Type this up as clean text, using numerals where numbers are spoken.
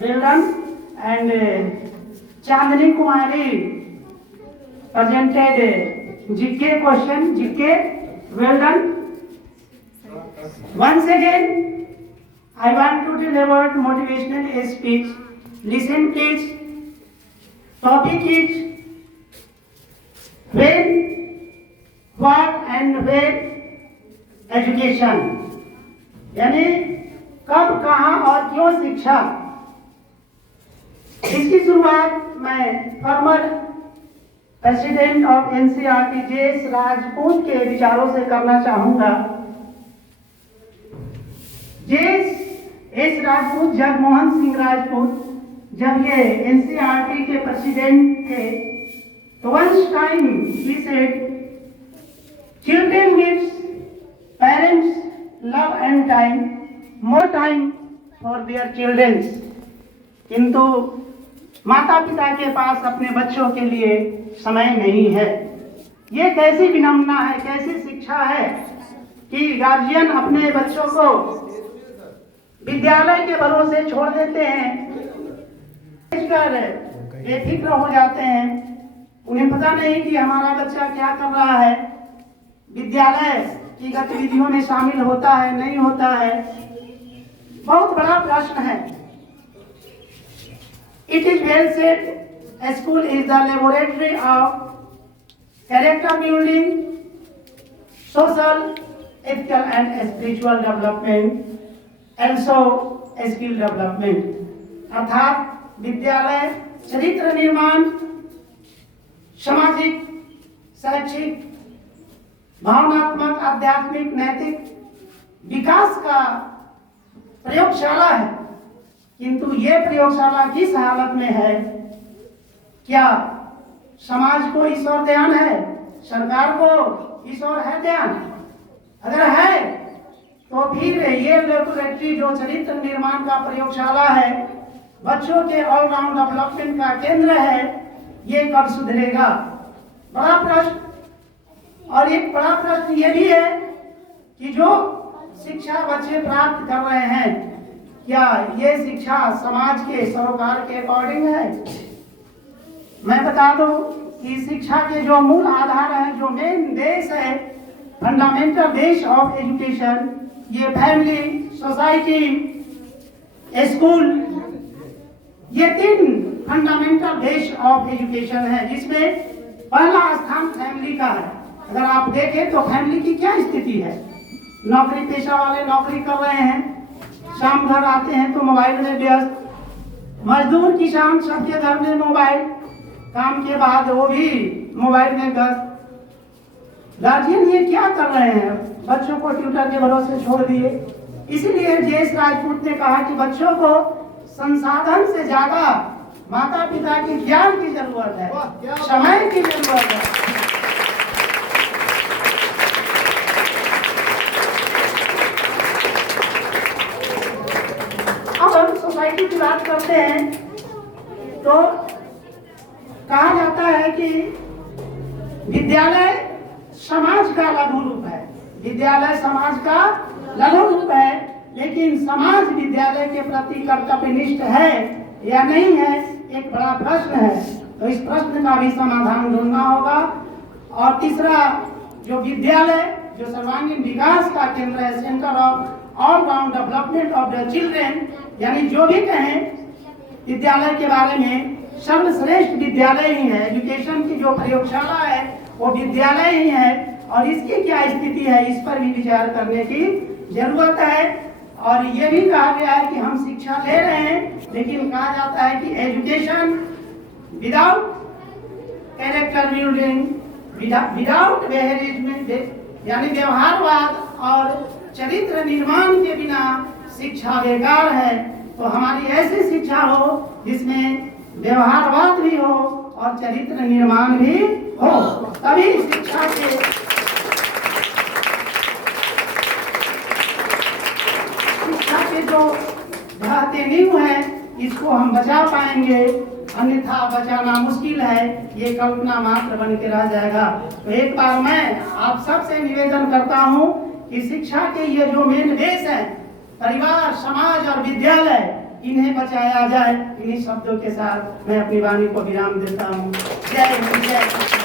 well done. And Chandni Kumari presented GK question. GK, well done. Once again, I want to deliver motivational speech. Listen please. Topic is when, what and where education. यानी कब, कहाँ और क्यों शिक्षा। इसकी शुरुआत मैं former president of NCERT JS. Rajput के विचारों से करना चाहूंगा। जे.एस. राजपूत, जगमोहन सिंह राजपूत, जब ये एनसीईआरटी के प्रेसिडेंट थे तो once time he said, children gives parents love and time, more time for their children. किंतु माता पिता के पास अपने बच्चों के लिए समय नहीं है। ये कैसी विनम्रता है, कैसी शिक्षा है कि गार्जियन अपने बच्चों को विद्यालय के भरोसे छोड़ देते हैं, बेफिक्र हो जाते हैं। उन्हें पता नहीं कि हमारा बच्चा क्या कर रहा है, विद्यालय की गतिविधियों में शामिल होता है नहीं होता है। बहुत बड़ा प्रश्न है। It is well said, a school is the laboratory of character building, social, ethical and spiritual development, also skill development. अर्थात विद्यालय चरित्र निर्माण, सामाजिक, शैक्षिक, भावनात्मक, आध्यात्मिक, नैतिक विकास का प्रयोगशाला है। किंतु ये प्रयोगशाला किस हालत में है? क्या समाज को इस ओर ध्यान है? सरकार को इस ओर है ध्यान? अगर है तो फिर ये लेबोरेटरी जो चरित्र निर्माण का प्रयोगशाला है, बच्चों के ऑलराउंड डेवलपमेंट का केंद्र है, ये कब सुधरेगा? बड़ा प्रश्न। और एक बड़ा प्रश्न ये भी है कि जो शिक्षा बच्चे प्राप्त कर रहे हैं, क्या ये शिक्षा समाज के सरोकार के अकॉर्डिंग है? मैं बता दूं कि शिक्षा के जो मूल आधार है, जो मेन बेस है, फंडामेंटल बेस ऑफ एजुकेशन, ये फैमिली, सोसाइटी, स्कूल, ये तीन फंडामेंटल बेस ऑफ एजुकेशन है, जिसमें पहला स्थान फैमिली का है। अगर आप देखें तो फैमिली की क्या स्थिति है? नौकरी पेशा वाले नौकरी कर रहे हैं, शाम घर आते हैं तो मोबाइल में व्यस्त। मजदूर किसान सबके घर में मोबाइल, काम के बाद वो भी मोबाइल में व्यस्त। गार्जियन ये क्या कर रहे हैं? बच्चों को ट्यूटर के भरोसे छोड़ दिए। इसीलिए जे.एस. राजपूत ने कहा कि बच्चों को संसाधन से ज्यादा माता पिता के ज्ञान की जरूरत है, समय की जरूरत है। अब हम सोसाइटी की बात करते हैं तो कहा जाता है कि विद्यालय समाज का लघु रूप है। विद्यालय समाज का लघु रूप है, लेकिन समाज विद्यालय के प्रति कर्तव्यनिष्ठ है या नहीं है, एक बड़ा प्रश्न है। तो इस प्रश्न का भी समाधान ढूंढना होगा। और तीसरा, जो विद्यालय जो सर्वांगीण विकास का केंद्र है, centre of all round development of the children, यानी जो भी कहें विद्यालय के बारे में, सर्वश्रेष्ठ विद्यालय ही है। एजुकेशन की जो प्रयोगशाला है वो विद्यालय ही है, और इसकी क्या स्थिति है इस पर भी विचार करने की जरूरत है। और ये भी कहा गया है कि हम शिक्षा ले रहे हैं, लेकिन कहा जाता है कि education without character building, without behaviourism, यानी व्यवहारवाद और चरित्र निर्माण के बिना शिक्षा बेकार है। तो हमारी ऐसी शिक्षा हो जिसमें व्यवहारवाद भी हो और चरित्र निर्माण भी हो, तभी शिक्षा के जो ढाते नींव है इसको हम बचा पाएंगे, अन्यथा बचाना मुश्किल है, ये कल्पना मात्र बन के रह जाएगा। तो एक बार मैं आप सबसे निवेदन करता हूँ कि शिक्षा के ये जो मेन बेस है, परिवार, समाज और विद्यालय, इन्हें बचाया जाए। इन्हीं शब्दों के साथ मैं अपनी वाणी को विराम देता हूँ। जय हिंद, जय